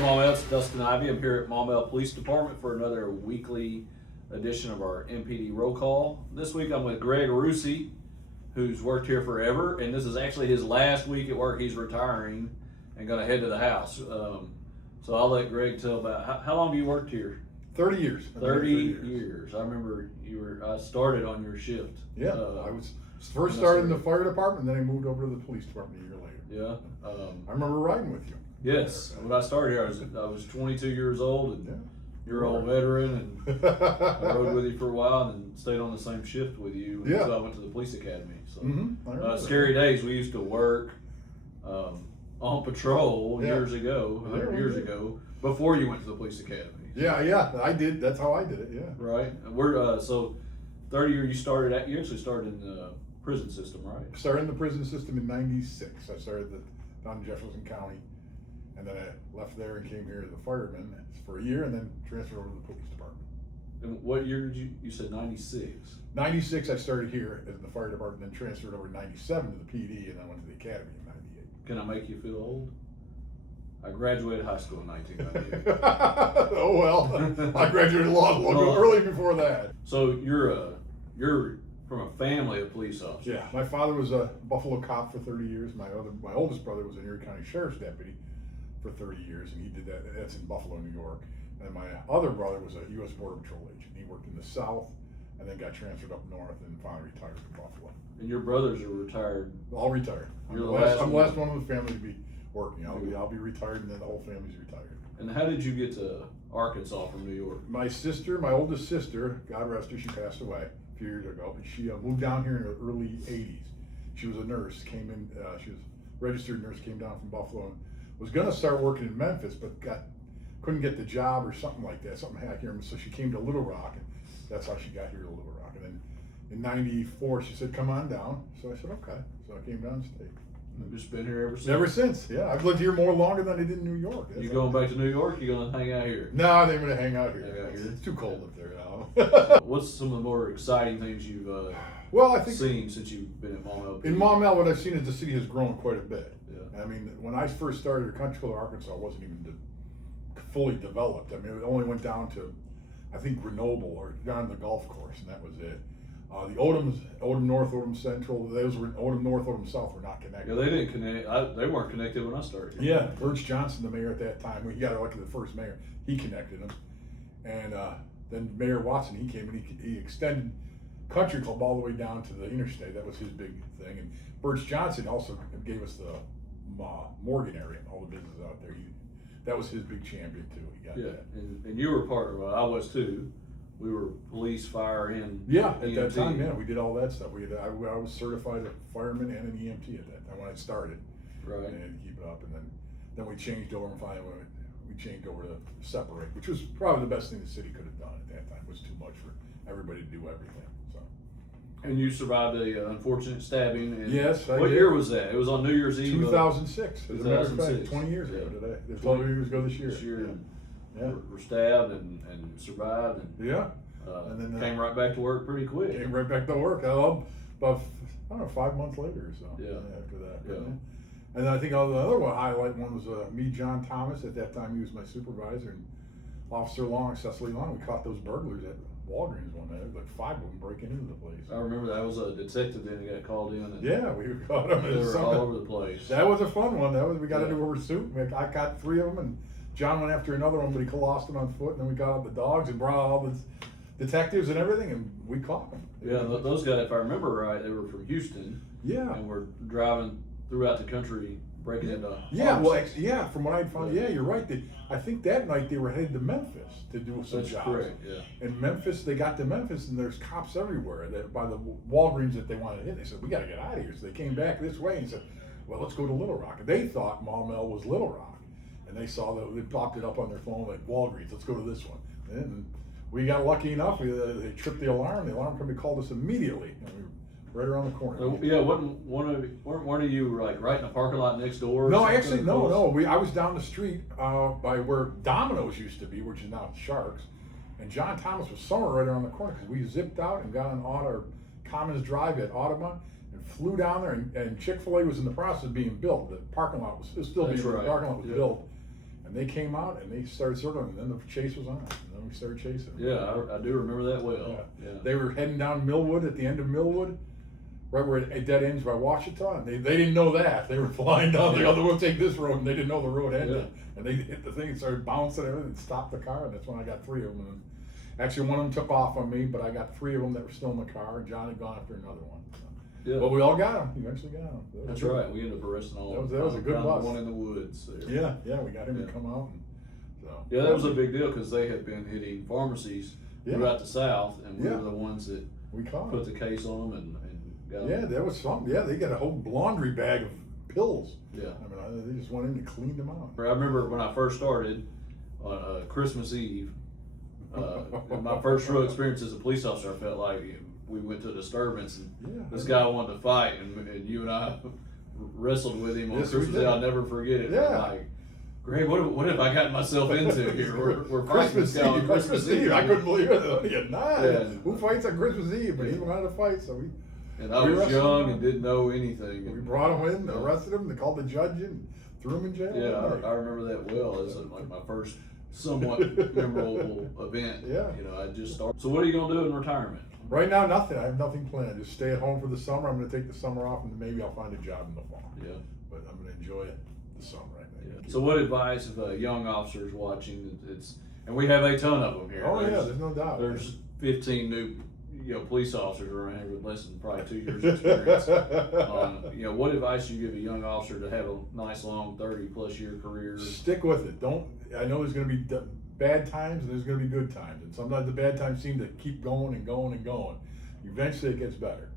Hey Maumelle, it's Dustin Ivy. I'm here at Maumelle Police Department for another weekly edition of our MPD roll call. This week I'm with Greg Roussie, who's worked here forever, and this is actually his last week at work. He's retiring and gonna head to the house. So I'll let Greg tell about how long have you worked here? 30 years. 30 years. I remember I started on your shift. Yeah, I was first started in the fire department, then I moved over to the police department a year later. Yeah. I remember riding with you. Yes. When I started here, I was 22 years old, and you're an old veteran, and I rode with you for a while, and stayed on the same shift with you until I went to the police academy. So scary days. We used to work on patrol years ago, 100 years ago, before you went to the police academy. Yeah, I did. That's how I did it. Yeah. Right. We're so 30 years. You actually started in the prison system, right? Started in the prison system in '96. I started down in Jefferson County, and then I left there and came here as a fireman for a year, and then transferred over to the police department. And what year did you said 96? 96, I started here in the fire department, then transferred over in '97 to the PD, and then went to the academy in '98. Can I make you feel old? I graduated high school in 1998. Oh well, I graduated a lot early before that. So you're from a family of police officers. Yeah, my father was a Buffalo cop for 30 years. My oldest brother was an Erie County Sheriff's deputy for 30 years, and he did that. That's in Buffalo, New York. And my other brother was a U.S. Border Patrol agent. He worked in the South, and then got transferred up north, and finally retired from Buffalo. And your brothers are retired. All retired. I'm the last one of the family to be working. I'll be retired, and then the whole family's retired. And how did you get to Arkansas from New York? My oldest sister, God rest her, she passed away a few years ago. She moved down here in the early '80s. She was a nurse. Came in. She was a registered nurse. Came down from Buffalo and was gonna start working in Memphis, but couldn't get the job or something like that. Something happened here, so she came to Little Rock, and that's how she got here to Little Rock. And then in '94, she said, "Come on down." So I said, "Okay." So I came down and stayed. You've just been here ever since? Ever since, yeah. I've lived here longer than I did in New York. You going back to New York? You gonna hang out here? No, I think I'm gonna hang out here. It's too cold up there now. What's some of the more exciting things you've seen since you've been at Maumelle? In Maumelle, what I've seen is the city has grown quite a bit. Yeah. I mean, when I first started, a country called Arkansas wasn't even fully developed. I mean, it only went down to, I think, Grenoble or down the golf course, and that was it. The Odom North, Odom Central, those were Odom North, Odom South were not connected. Yeah, they didn't connect. They weren't connected when I started. Yeah, Birch Johnson, the mayor at that time, when he got elected the first mayor, he connected them. And then Mayor Watson, he came and he extended Country Club all the way down to the interstate. That was his big thing. And Birch Johnson also gave us the Morgan area and all the businesses out there. That was his big champion too. He got that. And you were part of. I was too. We were police, fire, and at EMT. that time, we did all that stuff. I was certified a fireman and an EMT at that time when I started. Right. And I had to keep it up, and then we changed over and finally we changed over to separate, which was probably the best thing the city could have done at that time. It was too much for everybody to do everything. So. And you survived a unfortunate stabbing. And yes, I what did. Year was that? It was on New Year's Eve. 2006. As a matter of fact, 20 years ago today. 12 years ago this year. This year. Were stabbed and survived and and then came right back to work pretty quick. Came right back to work. About I don't know 5 months later or so. After that. Yeah. And then I think the other highlight one was me, John Thomas. At that time, he was my supervisor, and Officer Long, Cecily Long. We caught those burglars at Walgreens one night. There was like 5 of them breaking into the place. I remember that was a detective then. He got called in. And we caught them. They were all over the place. That was a fun one. We got into a pursuit. I caught 3 of them, and John went after another one, but he lost them on foot. And then we got out the dogs and brought out all the detectives and everything, and we caught them. Yeah, those guys, if I remember right, they were from Houston. Yeah. And were driving throughout the country, breaking into homes. From what I found, you're right. I think that night they were headed to Memphis to do some jobs. Correct, yeah. And Memphis, they got to Memphis, and there's cops everywhere by the Walgreens that they wanted to hit. They said, "We got to get out of here." So they came back this way and said, "Well, let's go to Little Rock." And they thought Maumelle was Little Rock, and they saw that they popped it up on their phone like Walgreens. Let's go to this one. And we got lucky enough. They tripped the alarm. The alarm company called us immediately. And we were right around the corner. Weren't one of you like right in the parking lot next door? No, actually, no. I was down the street by where Domino's used to be, which is now Sharks. And John Thomas was somewhere right around the corner because we zipped out and got on Commons Drive at Audubon and flew down there. And Chick-fil-A was in the process of being built. The parking lot was still being built. The parking lot was built. And they came out and they started circling, and then the chase was on. And then we started chasing them. Yeah, I do remember that well. Yeah. They were heading down Millwood at the end of Millwood, right where it dead ends by Washita. They didn't know that. They were flying down the other road, take this road, and they didn't know the road ended. Yeah. And they hit the thing and started bouncing and everything and stopped the car. And that's when I got 3 of them. And actually, one of them took off on me, but I got 3 of them that were still in the car. And John had gone after another one. So. Yeah. But we all got them. Eventually got them. That's right. We ended up arresting all of them. That was a good bus. One in the woods there. Yeah, we got him to come out. And, so. Yeah, that was a big deal because they had been hitting pharmacies throughout the South, and we were the ones that we put the case on them and got them. Yeah, there was some. Yeah, they got a whole laundry bag of pills. Yeah. I mean, they just went in and cleaned them out. I remember when I first started on Christmas Eve, my first real experience as a police officer, I felt like we went to a disturbance and this guy wanted to fight, and you and I wrestled with him on Christmas Eve. I'll never forget it. Yeah. Like, Greg, what have I gotten myself into here? We're fighting this guy on Christmas Eve. I couldn't believe it. Who fights on Christmas Eve? But he went out to fight, so we. And I was young and didn't know anything. We brought him in, arrested him, they called the judge in, and threw him in jail. Yeah, I remember that well. It was like my first somewhat memorable event. Yeah. You know, I just started. So what are you going to do in retirement? Right now, nothing. I have nothing planned. Just stay at home for the summer. I'm going to take the summer off, and maybe I'll find a job in the fall. Yeah. But I'm going to enjoy it the summer, I think. Yeah. So what advice if young officers watching, and we have a ton of them here. Oh, there's no doubt. There's 15 new police officers around here with less than probably 2 years experience. What advice do you give a young officer to have a nice long 30+ year career? Stick with it. I know there's going to be bad times and there's going to be good times, and sometimes the bad times seem to keep going and going and going. Eventually it gets better.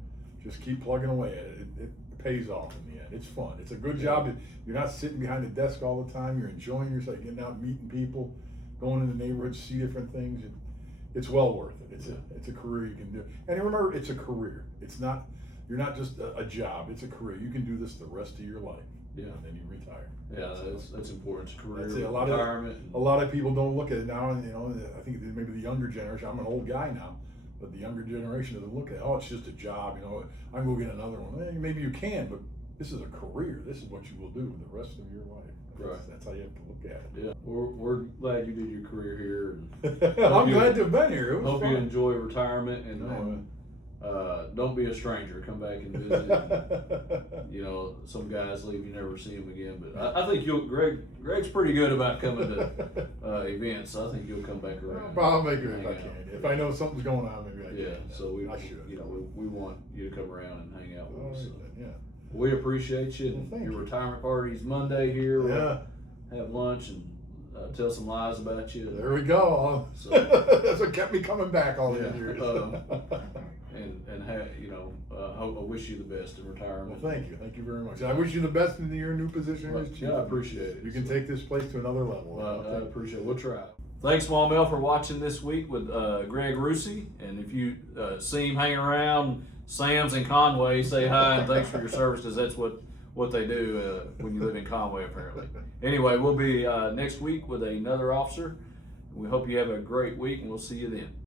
Just keep plugging away at it. It pays off in the end. It's fun. It's a good job. You're not sitting behind a desk all the time. You're enjoying yourself, getting out, meeting people, going in the neighborhood, see different things. It's well worth it. It's a career you can do. And remember, it's a career. You're not just a job. It's a career. You can do this the rest of your life. Yeah. And then you retire. Yeah, that's important. It's a career. That's it. Retirement. A lot of people don't look at it now, and I think maybe the younger generation. I'm an old guy now, but the younger generation doesn't look at it. Oh, it's just a job. I can go get another one. Maybe you can, but this is a career. This is what you will do the rest of your life. Right. That's how you have to look at it. Yeah, we're glad you did your career here. I'm glad to have been here. Hope you enjoy retirement and don't be a stranger. Come back and visit. And, some guys leave, you never see them again. But I think Greg's pretty good about coming to events. So I think you'll come back around. I'll make it if I can. If I know something's going on, maybe I can. Yeah. So I should. We want you to come around and hang out with us. So. Yeah. We appreciate you. Well, your retirement party's Monday here. Yeah. We'll have lunch and tell some lies about you. There we go. So, that's what kept me coming back all these years. and I wish you the best in retirement. Well, thank you very much. I wish you the best in your new position as chief. Yeah, I appreciate it. You can take this place to another level. I appreciate it. We'll try. Thanks, Small Mel, for watching this week with Greg Roussie. And if you see him hanging around Sam's in Conway, say hi and thanks for your service, because that's what they do when you live in Conway, apparently. Anyway, we'll be next week with another officer. We hope you have a great week, and we'll see you then.